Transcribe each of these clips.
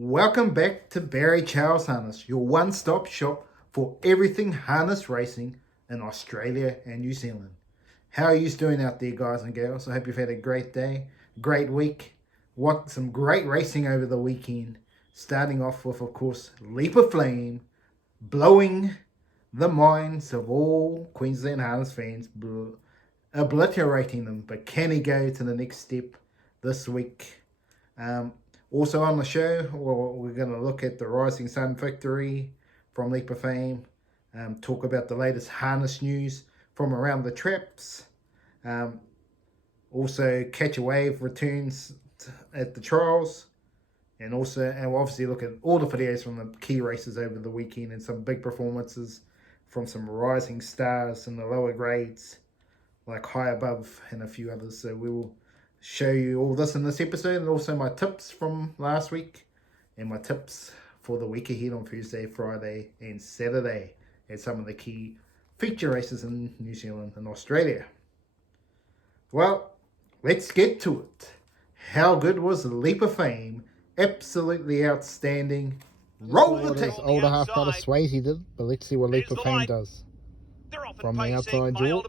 Welcome back to Barry Charles Harness, your one-stop shop for everything harness racing in Australia and New Zealand. How are you doing out there, guys and girls? I hope you've had a great day, great week. What some great racing over the weekend. Starting off with, of course, Leap of Flame, blowing the minds of all Queensland harness fans, obliterating them. But can he go to the next step this week? Also on the show, we're going to look at the Rising Sun victory from Leap of Fame, talk about the latest harness news from around the traps, also Catch a Wave returns at the trials, and we'll obviously look at all the videos from the key races over the weekend and some big performances from some rising stars in the lower grades, like High Above and a few others. So we will show you all this in this episode, and also my tips from last week and my tips for the week ahead on Thursday, Friday and Saturday at some of the key feature races in New Zealand and Australia. Well, let's get to it. How good was the Leap of Fame? Absolutely outstanding. Roll the tape. Older half brother Swayze did, but let's see what Leap of Fame does. From the outside jaw.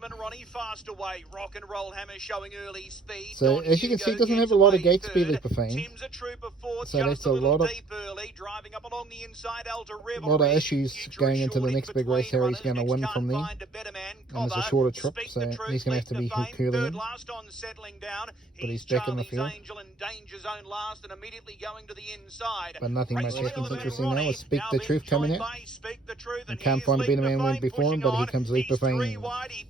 So as you can see, it doesn't have a lot of gate speed, Leap of Fame. So that's a lot of issues going into the next big race. Harry's going to win from there. And it's a shorter trip, so he's going to have to be curling. But he's back in the field. But nothing much happens. Interesting now is Speak the Truth coming out. And can't find a better man went before him, but here comes Leap of Fame. He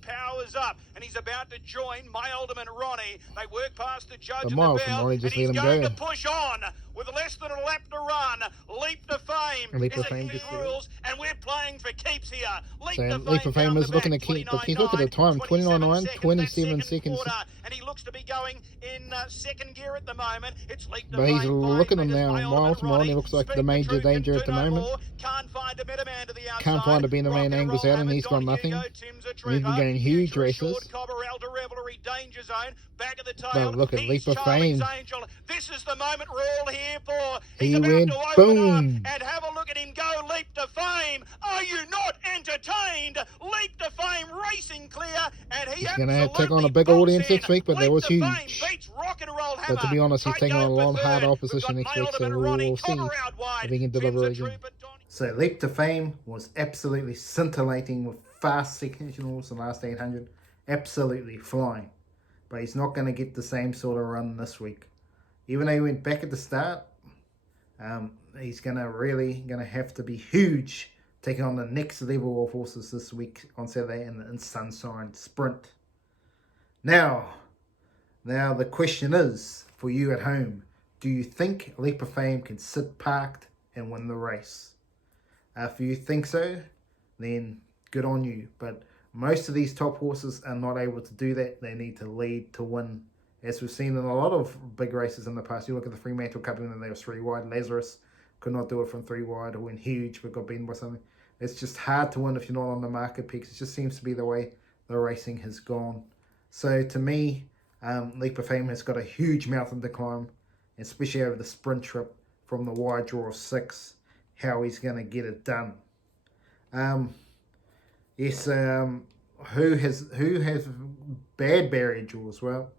powers up and he's about to join My Alderman Ronnie. They work past the judge But and Miles the from bell, Ronnie just and he's let him going go. to push on with less than a lap to run. Leap to Fame. Leap of Fame just rules, and we're playing for keeps here. Leap of Fame is looking to keep, but he's look at the time, 29.9, 27 seconds. And he looks to be going in second gear at the moment. It's Leap to But he's Fame. looking at him now. Miles from Ronnie looks like the major danger at the moment. Can't find a better man to the outside. Can't find a better man. Angles out, and he's got nothing. And he's been going huge races. But look at Leap of Fame. This is the moment we're all here for. He went boom. And have a look at him go. Leap to Fame. Are you not entertained? Leap to Fame racing clear, and he's going to have to take on a big audience next week, but that was huge. But to be honest, he's taking on a lot harder opposition next week, so we'll see if he can deliver again. So Leap to Fame was absolutely scintillating with fast sectionals the last 800. Absolutely flying. But he's not going to get the same sort of run this week. Even though he went back at the start, he's going to have to be huge, taking on the next level of horses this week on Saturday in Sunshine Sprint. Now the question is, for you at home, do you think Leap of Fame can sit parked and win the race? If you think so, then good on you. But most of these top horses are not able to do that. They need to lead to win. As we've seen in a lot of big races in the past. You look at the Fremantle Cup and they were 3 wide. Lazarus could not do it from 3 wide or went huge but got beaten by something. It's just hard to win if you're not on the market picks. It just seems to be the way the racing has gone. So to me, Leap of Fame has got a huge mountain to climb, especially over the sprint trip from the wide draw of 6. How he's going to get it done. Who has bad barrier draws? Well,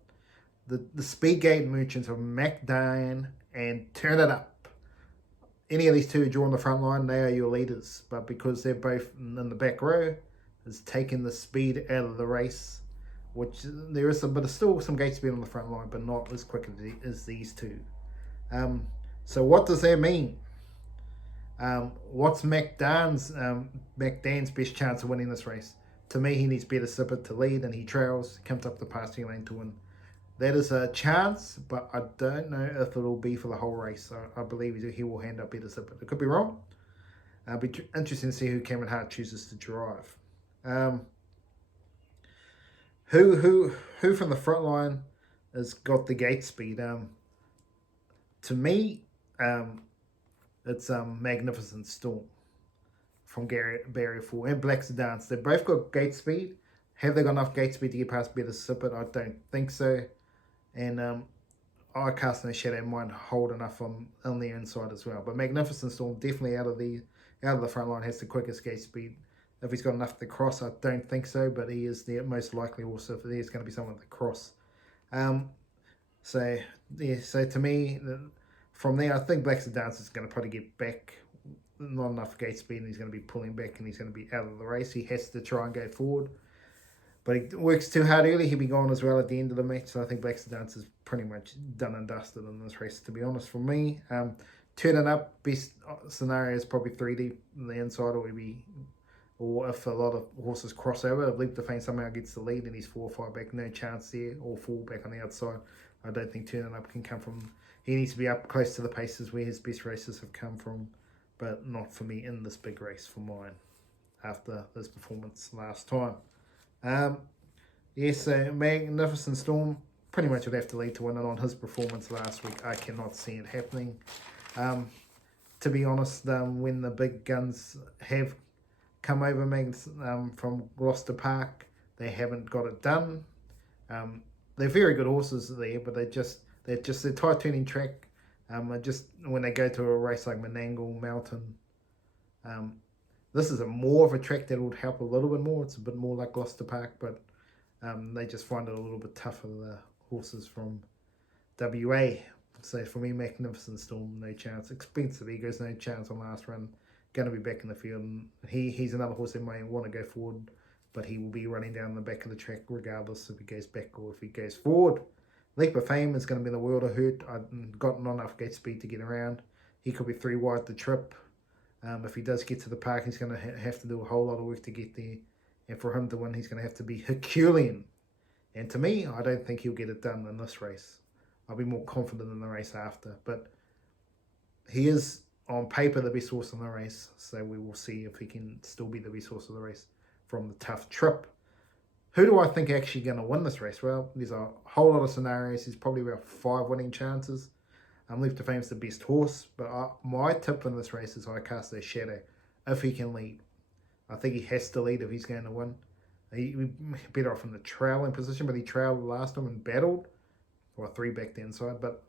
the Speedgate merchants of MacDan and Turn It Up. Any of these two draw on the front line, they are your leaders. But because they're both in the back row, has taken the speed out of the race, which there is some, but there's still some gate speed on the front line, but not as quick as these two. So what does that mean? What's MacDan's best chance of winning this race? To me, he needs better Sipper to lead, and he trails, comes up the pasture lane to win. That is a chance, but I don't know if it'll be for the whole race. I believe he will hand up better Sipper. It could be wrong. It'll be interesting to see who Cameron Hart chooses to drive. Who from the front line has got the gate speed? To me, it's Magnificent Storm from Barrier 4 and Black Sedans. They've both got gate speed. Have they got enough gate speed to get past Better Sippet? I don't think so. And I Cast No Shadow might hold enough on the inside as well. But Magnificent Storm definitely out of the front line has the quickest gate speed. If he's got enough to cross, I don't think so, but he is the most likely also if there's going to be someone to cross. So to me, from there, I think Black's Dance is going to probably get back. Not enough gate speed, and he's going to be pulling back, and he's going to be out of the race. He has to try and go forward, but he works too hard early. He'll be gone as well at the end of the match. So I think Black's Dance is pretty much done and dusted in this race, to be honest. For me, turning up, best scenario is probably 3 deep in the inside, or if a lot of horses cross over, if Leap to Fame somehow gets the lead and he's 4 or 5 back, no chance there, or 4 back on the outside. I don't think turning up can come from. He needs to be up close to the paces where his best races have come from. But not for me in this big race for mine after this performance last time. So Magnificent Storm pretty much would have to lead to win it on his performance last week. I cannot see it happening. To be honest, when the big guns have come over from Gloucester Park, they haven't got it done. They're very good horses there, but they're tight turning track. Just when they go to a race like Menangle, Mountain, this is more of a track that would help a little bit more. It's a bit more like Gloucester Park, but they just find it a little bit tougher, the horses from WA. So for me, Magnificent Storm, no chance. Expensive Egos, no chance on last run. Going to be back in the field. And he's another horse that may want to go forward, but he will be running down the back of the track regardless if he goes back or if he goes forward. Leap of Fame is going to be in the world of hurt. I've got not enough gate speed to get around. He could be 3 wide the trip. If he does get to the park, he's going to have to do a whole lot of work to get there. And for him to win, he's going to have to be Herculean. And to me, I don't think he'll get it done in this race. I'll be more confident in the race after. But he is, on paper, the best horse in the race. So we will see if he can still be the best horse of the race from the tough trip. Who do I think actually going to win this race? Well, there's a whole lot of scenarios. There's probably about 5 winning chances. Leap to Fame's the best horse, but my tip in this race is I Cast No Shadow if he can lead. I think he has to lead if he's going to win. He'd be better off in the trailing position, but he trailed last time and battled, or 3 back the inside. But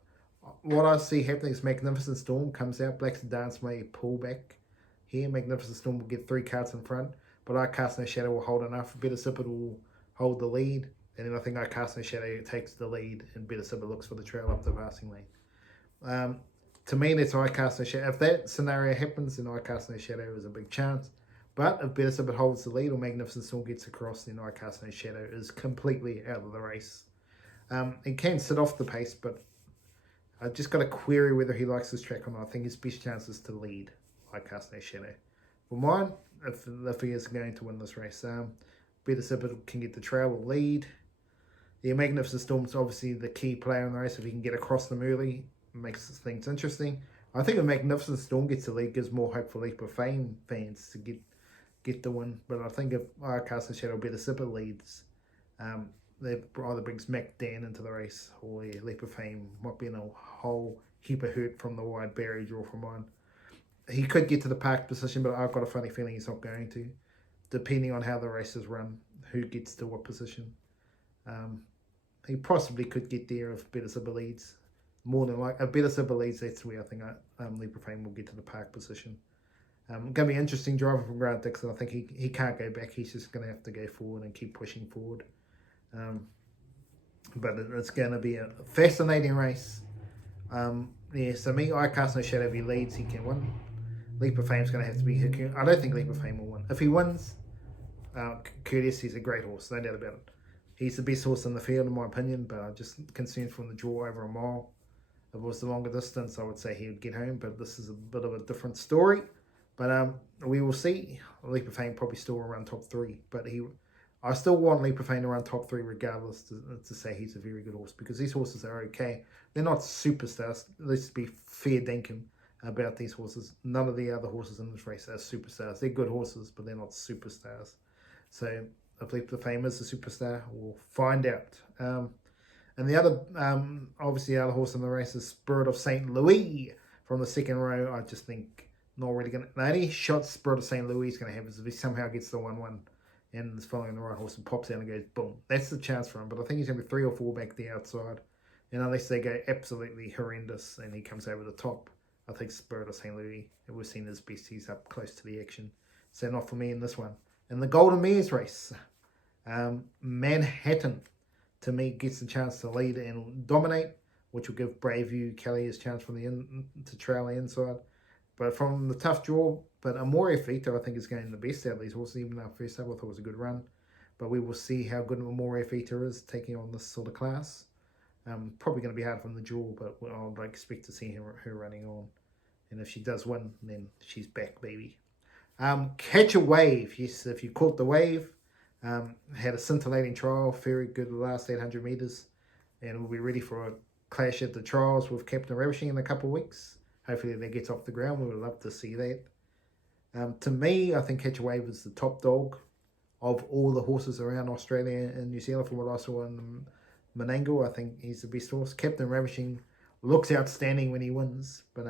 what I see happening is Magnificent Storm comes out. Black's Dance may pull back here. Magnificent Storm will get 3 carts in front, but I Cast No Shadow will hold enough. Better Sipper will hold the lead, and then I think I Cast No Shadow takes the lead, and Better Sipper looks for the trail up the passing lane. To me, that's I Cast No Shadow. If that scenario happens, then I Cast No Shadow is a big chance. But if Better Sipper holds the lead or Magnificent Storm gets across, then I Cast No Shadow is completely out of the race. He can sit off the pace, but I just got to query whether he likes this track or not. I think his best chance is to lead I Cast No Shadow. For mine, if he is going to win this race, Better Sipper can get the trail or lead. Yeah, Magnificent Storm's obviously the key player in the race. If he can get across them early, it makes things interesting. I think if Magnificent Storm gets the lead, gives more hope for Leap of Fame fans to get the win. But I think if I Cast No Shadow Better Sipper leads, that either brings Mac Dan into the race, or Leap of Fame might be in a whole heap of hurt from the wide barrier draw from mine. He could get to the park position, but I've got a funny feeling he's not going to, depending on how the race is run, who gets to what position. He possibly could get there if Better Sipper leads. More than like, if Better Sipper leads, that's where I think Leap of Fame will get to the park position. Going to be interesting driving from Grant Dixon. I think he can't go back. He's just going to have to go forward and keep pushing forward. But it's going to be a fascinating race. So me, I Cast No Shadow. If he leads, he can win. Leap of Fame's going to have to be Herculean. I don't think Leap of Fame will win. If he wins, Curtis, he's a great horse, no doubt about it. He's the best horse in the field, in my opinion, but I'm just concerned from the draw over a mile. If it was the longer distance, I would say he would get home, but this is a bit of a different story. But we will see. Leap of Fame probably still will run top 3, but I still want Leap of Fame to run top 3 regardless to say he's a very good horse, because these horses are okay. They're not superstars. Let's be fair dinkum about these horses. None of the other horses in this race are superstars. They're good horses, but they're not superstars. So if Leap of Fame is a superstar, we'll find out. And the other, obviously the other horse in the race is Spirit of St. Louis from the second row. I just think not really going to, the only shot Spirit of St. Louis is going to have is if he somehow gets the 1-1 and is following the right horse and pops out and goes boom. That's the chance for him. But I think he's going to be 3 or 4 back the outside. And unless they go absolutely horrendous and he comes over the top, I think Spirit of St. Louis, we've seen his best. He's up close to the action. So not for me in this one. In the Golden Mares race, Manhattan, to me, gets the chance to lead and dominate, which will give Braveview Kelly his chance from the to trail the inside. But from the tough draw, but Amore Fito, I think, is going the best out of these horses. Even our first up, I thought it was a good run. But we will see how good Amore Fito is taking on this sort of class. Probably going to be hard from the draw, but I'd expect to see her running on. And if she does win, then she's back, baby. Catch a Wave. Yes, if you caught the wave, had a scintillating trial, very good the last 800 metres, and we'll be ready for a clash at the trials with Captain Ravishing in a couple of weeks. Hopefully that gets off the ground. We would love to see that. To me, I think Catch a Wave is the top dog of all the horses around Australia and New Zealand. From what I saw in Menangle, I think he's the best horse. Captain Ravishing looks outstanding when he wins, but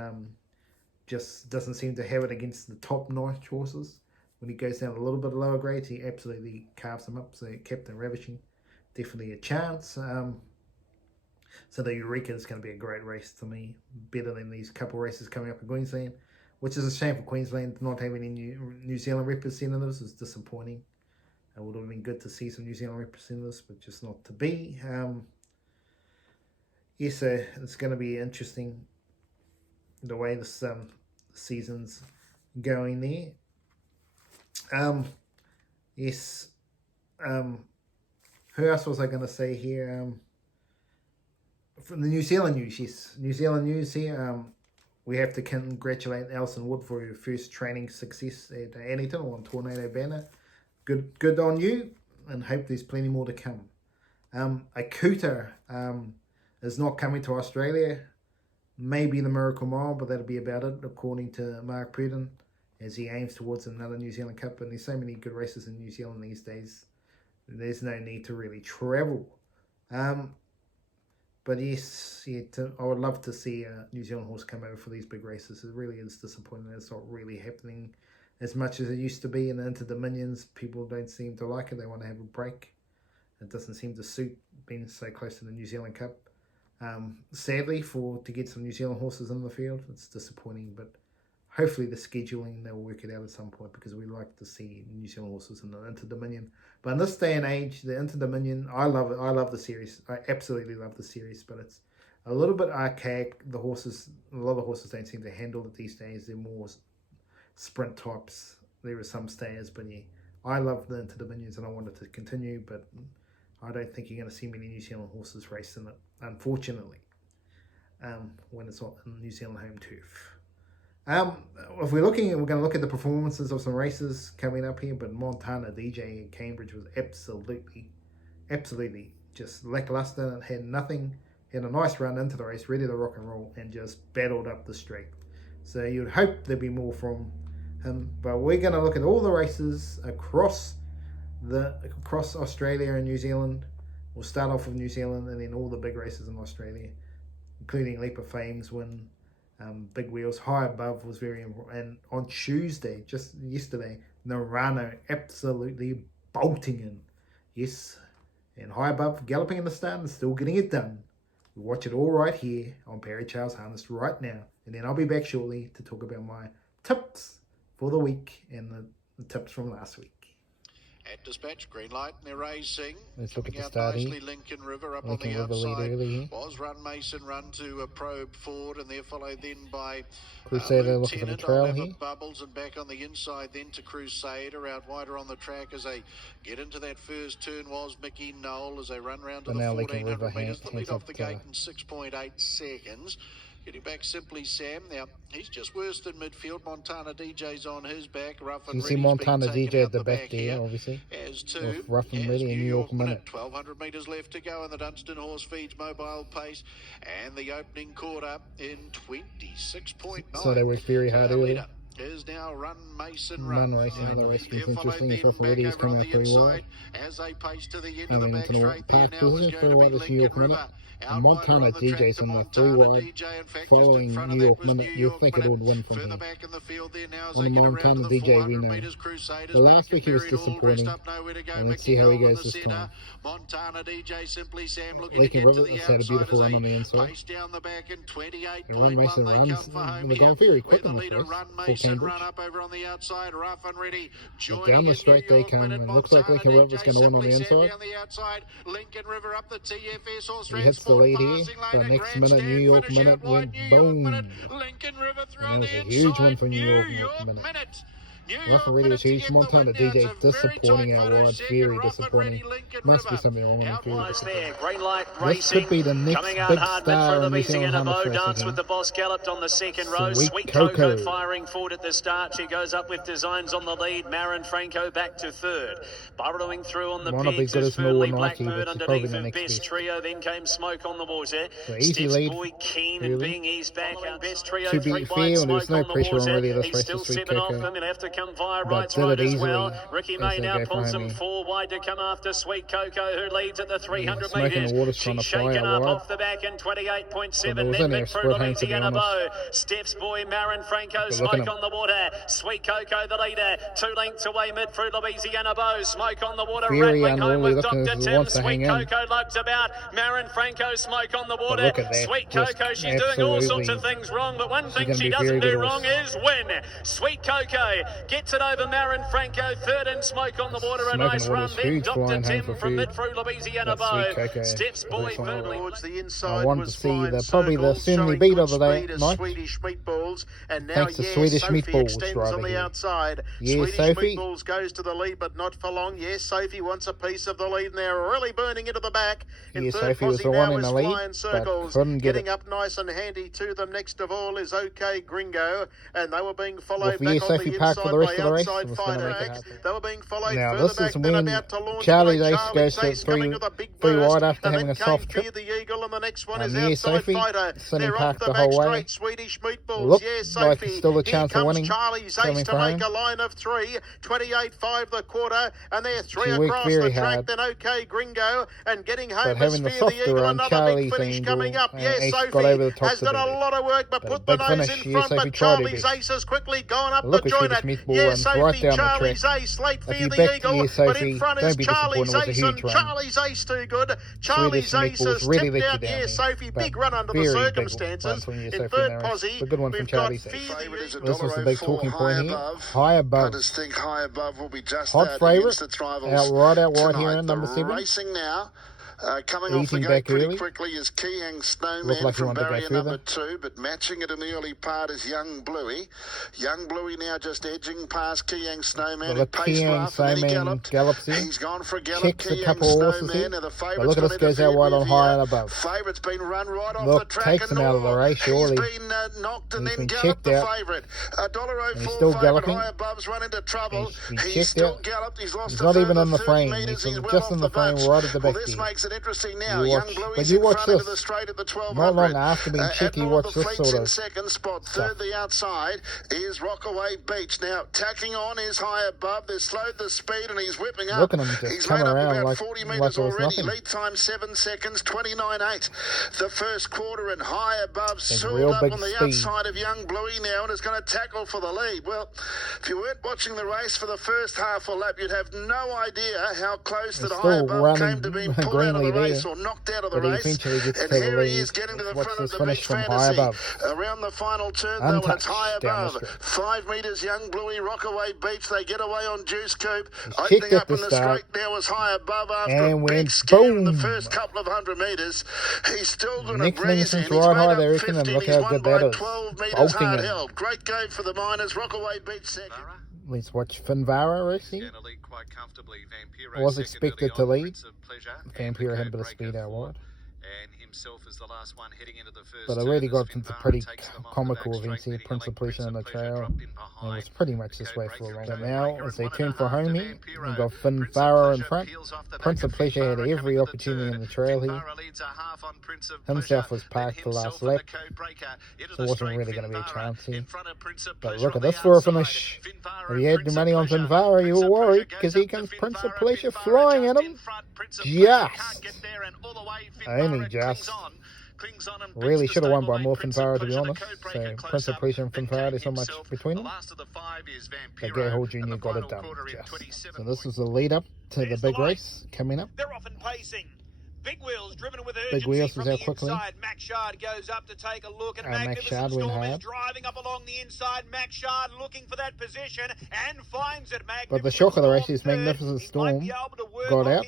just doesn't seem to have it against the top-notch horses. When he goes down a little bit lower grades, he absolutely carves them up. So Captain Ravishing, definitely a chance. So the Eureka is going to be a great race to me. Better than these couple races coming up in Queensland, which is a shame for Queensland not having any New Zealand representatives. It's disappointing. It would have been good to see some New Zealand representatives, but just not to be. Yes, so it's going to be interesting the way this season's going there. Yes. Who else was I going to say here? From the New Zealand news, yes. New Zealand news here. We have to congratulate Alison Wood for her first training success at Annington on Tornado Banner. Good on you, and hope there's plenty more to come. Akuta is not coming to Australia. Maybe the Miracle Mile, but that'll be about it, according to Mark Purdon, as he aims towards another New Zealand Cup. And there's so many good races in New Zealand these days. There's no need to really travel. But yes, I would love to see a New Zealand horse come over for these big races. It really is disappointing that it's not really happening as much as it used to be in the Inter-Dominions. People don't seem to like it. They want to have a break. It doesn't seem to suit being so close to the New Zealand Cup. Sadly, to get some New Zealand horses in the field, it's disappointing. But hopefully the scheduling, they'll work it out at some point, because we like to see New Zealand horses in the Inter-Dominion. But in this day and age, the Inter-Dominion, I love it. I love the series. I absolutely love the series, but it's a little bit archaic. A lot of horses don't seem to handle it these days. They're more sprint types. There are some stayers, but yeah, I love the Inter-Dominions and I want it to continue, but I don't think you're going to see many New Zealand horses racing it, unfortunately, when it's on New Zealand home turf. If we're going to look at the performances of some races coming up here, but Montana DJ in Cambridge was absolutely just lackluster. It had nothing. Had a nice run into the race, ready to rock and roll, and just battled up the straight. So you'd hope there'd be more from him. But we're going to look at all the races across Australia and New Zealand. We'll start off with New Zealand, and then all the big races in Australia, including Leap of Fame's win. Big Wheels, High Above was very important. And on Tuesday, just yesterday, Narano absolutely bolting in. Yes, and High Above galloping in the start and still getting it done. We'll watch it all right here on Perry Charles Harness right now. And then I'll be back shortly to talk about my tips for the week and the tips from last week. At dispatch, green light, and they're racing. Let's look at the Coming out starting. nicely, Lincoln River up Lincoln on the River outside. lead early. Was Run Mason run to probe forward, and they're followed then by Crusader looking for the Lieutenant. trail I'll here. have Bubbles, and back on the inside then to Crusader, out wider on the track as they get into that first turn was Mickey Knoll as they run round to But the now Lincoln 1400 River metres. The lead hands off up the to- gate in 6.8 seconds. Getting back Simply Sam. Now, he's just worse than midfield. Montana DJ's on his back. Rough and You see Ready's Montana been taken DJ out at the back there, here. obviously. As two, With Rough and as Ready and New York Minute. 1,200 metres left to go, and the Dunstan horse feeds mobile pace. And the opening quarter in 26.9. So they worked very hard The early. leader is now Run Mason Run. Run Racing, another race They're is followed interesting. then If Rough and back Ready is over on coming the up pretty well. inside as they pace to the end I of the mean, back into the straight there. park Now is position going for to a be while, this New York Lincoln Minute. River. Montana DJ's in the 3 wide, following New York Minute. You'd think it would win from here. On the Montana DJ we know. The last week he was disappointing, and let's see how he goes this time. Lake and River has had a beautiful run on the inside. And Ron Mason runs, and they're going very quick in this race for Cambridge. But down the straight they come, and it looks like Lake and River's going to win on the inside. He hits the lead here, but next minute New York Minute went boom. And that was a huge win for New York Minute. Rough and Ready was huge. Montana DJ disappointing out wide, very disappointing. Must be something wrong with him. This could be the next big star in New Zealand Hunter Track with the Boss galloped on the second row. Sweet Coco firing forward at the start. She goes up with Designs on the lead. Marin Franco back to third. Burrowing through on the pegs is firmly Blackbird underneath the Best Trio. Then came Smoke on the water. Steps Boy Keen and being eased back. Best Trio to be fair, and there's no pressure on really this race for Sweet Coco. He'll have to come via right side as well. Ricky May now pulls him 4 wide to come after Sweet Coco, who leads at the 300 metres. She's shaken up off the back in 28.7. Then midfield Louisiana Bow. Steph's Boy, Marin Franco, Smoke on the water. Sweet Coco the leader. 2 lengths away midfield Louisiana Bow. Smoke on the water. Rattling home with Dr. Tim. Sweet Coco lugs about. Marin Franco, Smoke on the water. Sweet Coco, she's doing all sorts of things wrong, but one thing she doesn't do wrong is win. Sweet Coco gets it over Marin Franco, third and Smoke on the water, a nice run. Then Dr. Tim from midfield Louisiana Bow. Steps Boy firmly towards the inside. I want to see probably the Finley beat of the day night. Thanks to Swedish Meatballs driving here. Yes, Sophie. Meatballs goes to the lead, but not for long. Yes, Sophie wants a piece of the lead, and they're really burning into the back. Yes, Sophie was the one in the lead, but couldn't get Getting up nice and handy to them. Next of all is OK Gringo, and they were being followed back on the Park for the rest of the race. They were being followed now, further this back is than when about to launch. Charlie's Ace goes to three wide after having a soft trip. The Eagle, and the next one is yeah, Sophie, sitting Park the whole way. Swedish Meatballs. Looked yes, like Sophie. still a chance of winning. Charlie's Ace to make a line of 3. 28.5 the quarter, and they're 3 across the track. Then OK Gringo, and getting home is Fear the Eagle. Another big finish coming up. Yes, Sophie has done a lot of work, but put the nose in front. But Charlie's Ace has quickly gone up the joint. Yes, Sophie, Charlie's Ace, late Fear the Eagle, but in front is Charlie's Ace, and Charlie's Ace too good. Charlie's Ace has tipped out. Yes, Sophie, big run under the circumstances. In third posse, we've got Fear the Eagle. This was the big talking point here. High above. I just think High Above will be just hot favourite. Out wide here in number 7. Racing now. Coming Eating off the back gate pretty early. quickly is Keyang Snowman like from to go barrier further. number 2, but matching it in the early part is Young Bluey. Young Bluey now just edging past Keyang Snowman. Well, Keyang Snowman gallops in. He's gone for a gallop. Checks a couple of horses here. Now the But look at this, goes out wide on High and Above. Favourite's been run right off Look, the track. takes him out of the race, surely. He's been knocked and He's then been galloped checked the out. favourite. He's still $1.04 galloping. High Above's run into trouble. He's He's still checked out. galloped. He's lost He's a not even further in the 30 frame. metres. He's Well just off in the frame bunch. right at the Well, back this there. makes it interesting now. You Young watch- Bluey's but you in watch front into this. the straight at the 1200. Not long after being cheeky, Admiral watch the this Fleets sort in of second spot. Third the outside is Rockaway Beach. Now tacking on is High Above. They've slowed the speed and he's whipping up. Look at him just He's come made up around about like 40 it metres was already. nothing. Lead time 7 seconds, 29.8. The first quarter and High Above There's sold real up big on the speed. outside of Young Bluey now and is going to tackle for the lead. Well, if you weren't watching the race for the first half a lap, you'd have no idea how close that He's High still Above running came to being pulled out of greenly the there, race or knocked out of the but he race. eventually gets And to the here he lead. is getting to the Watch front of this the finish Beach from High Fantasy. Above. Around the final turn, though, and it's Untouched High down the Above. straight. 5 metres, Young Bluey, Rockaway Beach. They get away on Juice Coupe. checked Opening at up the in the start. straight now was High Above after And a big went scare in the boom. first couple of 100 metres. He's still going to Next breeze Innocence in. He's right made high, up they reckon, and 50. look He's how won good by that is. 12 metres Bolting hard him. held. Great go for the Miners. Rockaway Beach second. Let's watch Finvara racing. Was expected to lead. Vampire had a bit of speed out wide. But I really got into pretty comical events here. Prince of Pleasure on the trail. And it was pretty much this way for a long time. Now, as they turn for home here, we've got Finvara in front. Prince of Pleasure had every opportunity in the trail here. Himself was parked the last lap. So it wasn't really going to be a chance here. But look at this for a finish. If you had the money on Finvara, you were worried, because here comes Prince of Pleasure flying at him. Just. Only just. Really should have won by more Finfara, to be honest. So Prince of Pleasure and Finfara, there's not much between them. But Gay Hall Jr. got it done. So this is the lead up to the big race coming up. They're often pacing. Big Wheels driven with Big urgency Wheels from was the out quickly. inside. Max Shard goes up to take a look, and Max Magnificent Shard went Storm is hard. driving up along the inside. Max Shard looking for that position and finds it. But the shock of the race is Magnificent Storm got out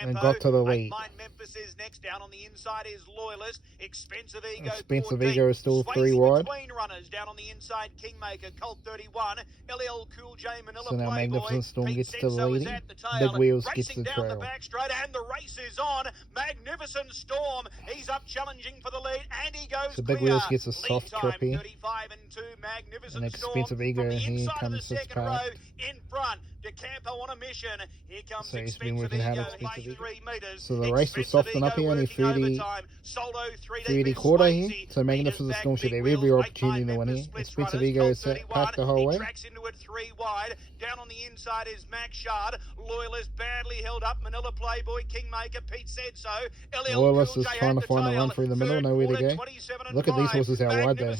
and got to the lead. Memphis is next. Down on the inside is Loyalist. Expensive Ego. Expensive Ego is still 3 wide. Between runners. Down on the inside, Kingmaker, Colt 31, LL Cool J, Manila So now Playboy, Magnificent Storm Pete gets to the Senso is leading. at the tail, Big Wheels gets racing the down the trail. back straight, and the race is on. Magnificent Storm, he's up challenging for the lead, and he goes So Big clear. Wheels gets a soft Lead trip time, here. 35 and 2, Magnificent An Storm Expensive Ego, from the here inside of the comes this second part. row, in front. DeCampo on a mission. Here comes So he's been Expensive working hard Ego, at Expensive Ego. 83 metres. So the race was softened up here, only Expensive Ego 30 working overtime. Solo 3D 3D with quarter here. Swayze. So Magnificent Leaders Storm back, should Big have every Wheels, opportunity to win here. splits Expensive runners, Ego Colt is 31. packed the whole He way. tracks into it 3 wide. Down on the inside is Max Shard. Loyalist badly held up. Manila Playboy, Kingmaker, Pete said so. Loyalist is trying to find a run through the middle, nowhere to go. Look at these horses out wide though.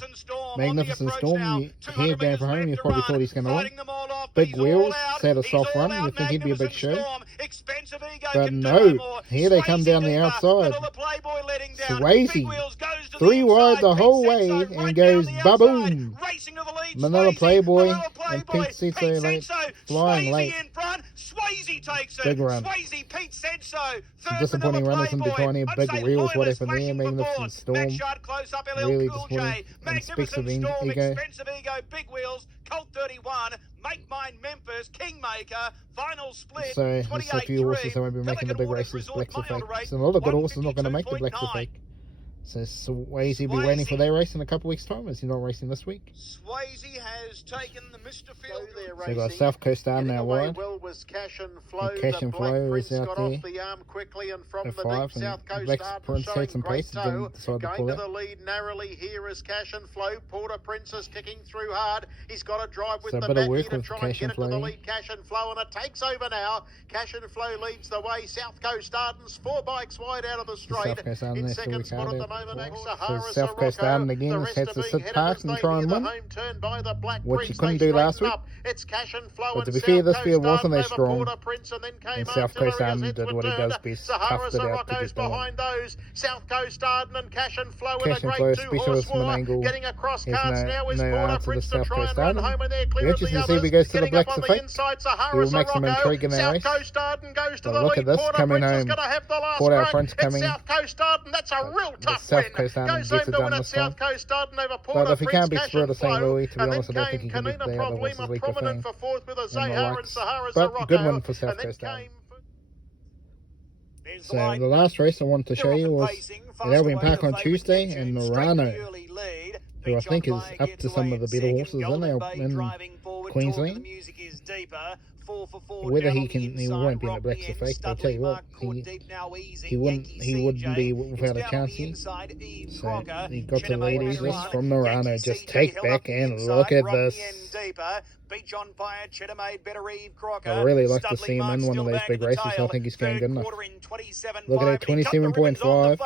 Magnificent Storm, here going for home, you probably thought he's going to win. Big Wheels, had a soft run, you think he'd be a big show. But no, here they come down the outside. Swayze, 3 wide the whole way and goes ba-boom. Manila Playboy and Pete Senso late, flying late. Big run. Some disappointing runners in between here. Big Wheels, what happened there? Magnificent Storm, really disappointing. And Expensive Ego. Big Wheels, Colt 31, Make Mine Memphis, Kingmaker, final split. So there's a few horses that won't be making the big races. Black's a fake. So a lot of good horses not going to make the Black's a fake. So Swayze will be waiting for their race in a couple of weeks' time, as he's not racing this week. Swayze has taken the Mr. Field. So we've got South Coast Arden out wide. Well was Cash and Flow. And Cash and Flow is out got there off the arm quickly and from at the 5. deep South Coast Black's Arden Prince showing had some great pace and didn't toe. decide to Going pull to out. the lead narrowly here is Cash and Flow. Porter Princess kicking through hard. He's got to drive with So a the bit of back work here to with try Cash and and get into the Flow. lead. Cash and Flow, and it takes over now. Cash and Flow leads the way. South Coast Arden's 4 bikes wide out of the straight. South Coast Arden, In they're still second spot at the retarded. moment, So Sahara South Coast Arden again the has rest had are to being sit headed back as and they try and near win, the home turn by the Black which Prince. you couldn't They do last straighten week. up. It's Cash and Flow But and to be South fair, this Coast field wasn't Arden as over strong. Porter Prince, and then came And South Coast Arden Arden did what he does best, Sahara toughed it out to Sirocco's get going. behind those. South Coast Arden and Cash and Flow in Cash a and Flow, great Specialist 2-horse war. Menangle Getting across has cards no now is answer Porter to Prince the to South try and Coast run Arden. home, and they're Be clear of the interesting to see if he others. goes to the Getting Black's up on a the fake. inside, He Sahara will make some Sirocco. intrigue in that South race. Coast Arden goes to But the look lead. at this Porter coming Prince is home. going to have the last Porter run. Prince coming. It's South Coast Arden. That's a real tough South win. Coast Arden Goes gets home it to done win at this South time. Coast Arden over But Porter if he Prince, can't be Cash spurred and the same Flow. Louis, to be And honest, I then don't think came he can beat Kanina the other horses Problema week with prominent him. for fourth with a And the Zahara and likes. Sahara But Sirocco. good one for South And then Coast Arden. came So the last race I wanted to show you was at Albion Park on Tuesday, and Norano, who I think is up to some of the better horses in Queensland. Whether he won't be in the Blacks of Fake, but I'll tell you what, he wouldn't be without a chance here. So he got to lead easily from Norano. Just take back and look at this. Beach on fire, Cheddar made better Eve Crocker. I really like to see him in one of those big races. I think he's going good enough. Look at that, 27.5.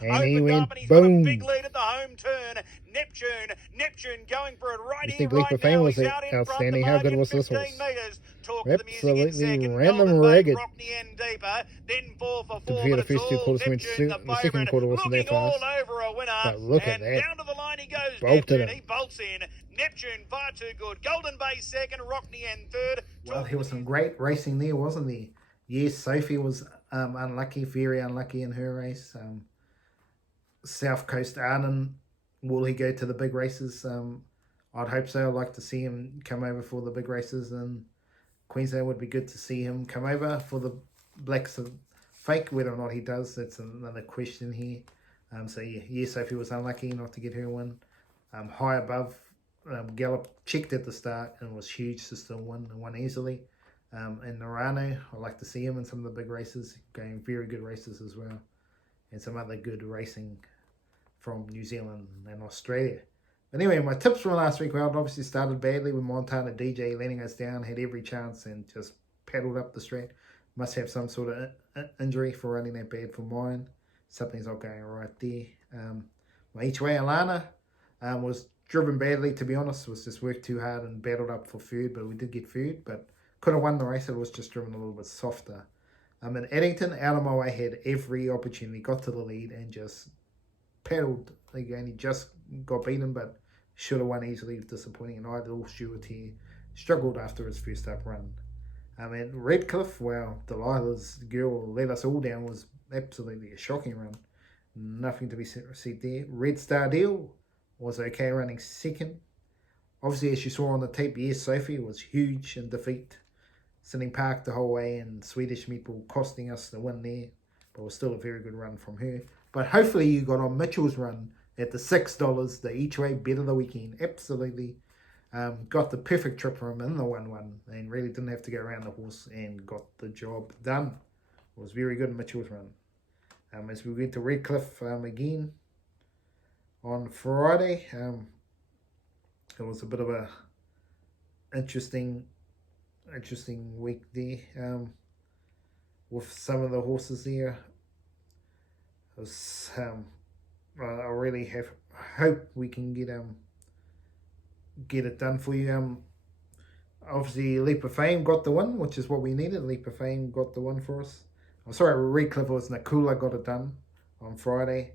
And he went boom. Big lead at the home turn. Neptune going for it right You here. think Leap of Fame was outstanding? How good was this horse? Absolutely random ragged. Then 4 for 4. To be fair, the first 2 quarters went the second quarter wasn't that fast. But look at that. Down to the line he goes. Bolted him. He bolts in. Neptune far too good. Golden Bay second. Rockney and third. Well, there was some great racing there, wasn't there? Yes, Sophie was unlucky, very unlucky in her race. South Coast Arden, will he go to the big races? I'd hope so. I'd like to see him come over for the big races, and Queensland would be good to see him come over for the Blacks of Fake. Whether or not he does, that's another question here. So yeah, Sophie was unlucky not to get her win. High Above, Gallop checked at the start and was huge to still win and won easily. And Norano, I'd like to see him in some of the big races, going very good races as well. And some other good racing from New Zealand and Australia. Anyway, my tips from last week, well, it obviously started badly with Montana DJ letting us down, had every chance and just paddled up the straight. Must have some sort of injury for running that bad for mine. something's not going right there. My each way Alana was driven badly, to be honest. Was just worked too hard and battled up for food, but we did get food, but could have won the race. It was just driven a little bit softer. In Addington, out of my way, had every opportunity, got to the lead and just paddled. Again, he just got beaten, but should have won easily. Disappointing. And Idle Stewart here struggled after his first up run. And Redcliffe, well, Delilah's girl let us all down, was absolutely a shocking run. Nothing to be said there. Red Star Deal was okay, running second. Obviously, as you saw on the tape, yes, Sophie was huge in defeat, sitting parked the whole way, and Swedish Meatball costing us the win there. But it was still a very good run from her. But hopefully you got on Mitchell's run at the $6, the each way bet of the weekend. Absolutely. Got the perfect trip for him in the 1-1 and really didn't have to go around the horse and got the job done. It was very good in Mitchell's run. As we went to Redcliffe again on Friday, it was a bit of a interesting week there with some of the horses there. It was, I really hope we can get it done for you. Obviously, Leap of Fame got the win, which is what we needed. Leap of Fame got the win for us. I'm sorry, Redcliffe was Nakula got it done on Friday.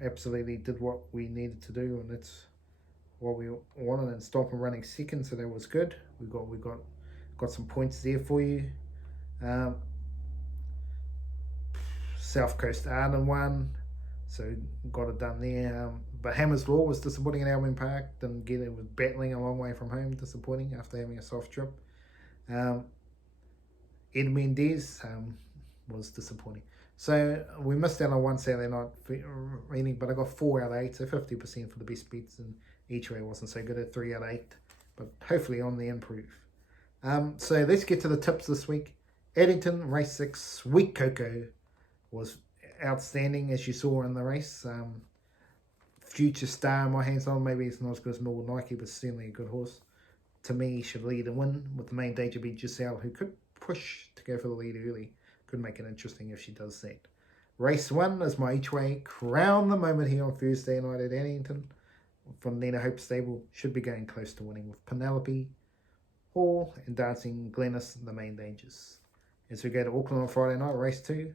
Absolutely did what we needed to do, and that's what we wanted. And Stomp and running second, so that was good. We got some points there for you. South Coast Arden won, so got it done there. But Hammer's Law was disappointing in Albion Park. Didn't get it. Was battling a long way from home. Disappointing after having a soft trip. Ed Mendez was disappointing. So we missed out on one Saturday night meeting, but I got 4 out of 8, so 50% for the best bets, and each way wasn't so good at 3 out of 8, but hopefully on the improve. So let's get to the tips this week. Addington, race 6, Sweet Cocoa was outstanding, as you saw in the race. Future star in my hands on. Maybe it's not as good as Millwood Nike, but certainly a good horse. To me, he should lead and win, with the main danger being Giselle, who could push to go for the lead early. Could make it interesting if she does that. Race 1 is my each way. Crown the moment here on Thursday night at Addington from Nina Hope Stable. Should be going close to winning with Penelope Hall and Dancing Glennis, the main dangers. As we go to Auckland on Friday night, race 2,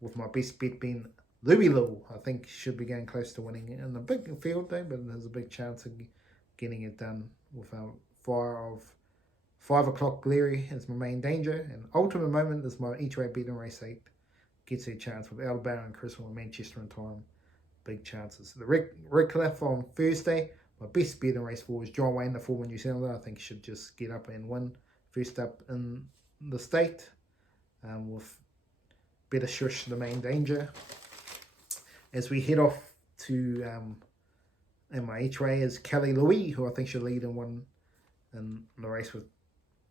with my best bet being Louis Lil. I think should be going close to winning in the big field though, but there's a big chance of getting it done with our fire of 5 o'clock Glary is my main danger, and Ultimate Moment is my each way bet in race 8. Gets a chance with Alabama and Crystal and Manchester in time. Big chances. The Redcliffe on Thursday, my best bet in race 4 is John Wayne, the former New Zealander. I think he should just get up and win. First up in the state, with Better Shush, the main danger. As we head off to, and my each way is Kelly Louis, who I think should lead and win in the race with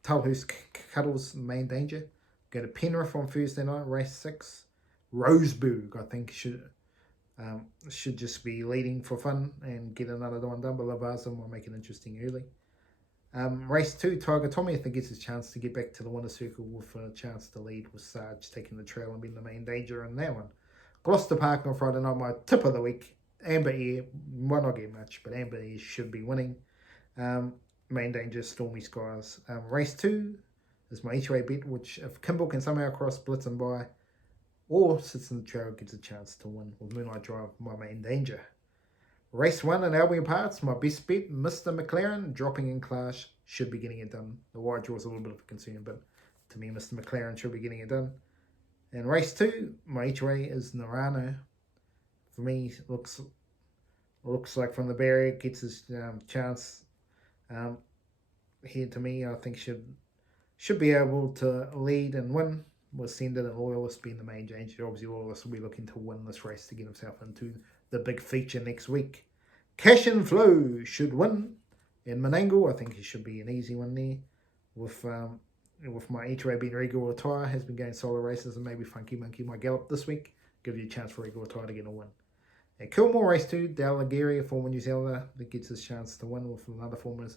Tulhurst Cuddles, the main danger. Go to Penrith on Thursday night, race 6. Roseburg, I think, should just be leading for fun and get another one done, but Lavazza will make it interesting early. Race 2, Tiger Tommy, I think gets his chance to get back to the winner's circle with a chance to lead, with Sarge taking the trail and being the main danger in that one. Gloucester Park on Friday night, my tip of the week. Amber Air, might not get much, but Amber Air should be winning. Main danger, Stormy Skies. Race 2 is my each way bet, which if Kimball can somehow cross, blitz and by, or sits in the trail, gets a chance to win with Moonlight Drive, my main danger. Race 1 in Albion Parks, my best bet, Mr. McLaren, dropping in class, should be getting it done. The wide draw is a little bit of a concern, but to me, Mr. McLaren should be getting it done. And race 2, my each way is Narano. For me, looks like from the barrier, gets his chance. Here to me, I think should be able to lead and win, with Sended and Loyalist being the main danger. Obviously, Loyalist will be looking to win this race to get himself into the big feature next week. Cash and Flow should win. And Menangle, I think he should be an easy one there. With my each way being Regal Attire, has been going solo races, and maybe Funky Monkey might gallop this week. Give you a chance for Regal Attire to get a win. At Kilmore, race 2, Dalagary, a former New Zealander, that gets his chance to win with another former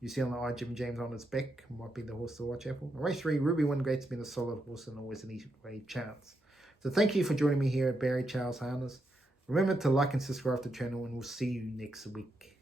New Zealander, Jim James on his back. Might be the horse to watch out for. Race 3, Ruby Wingate's been a solid horse and always an easy way chance. So thank you for joining me here at Barry Charles Harness. Remember to like and subscribe to the channel, and we'll see you next week.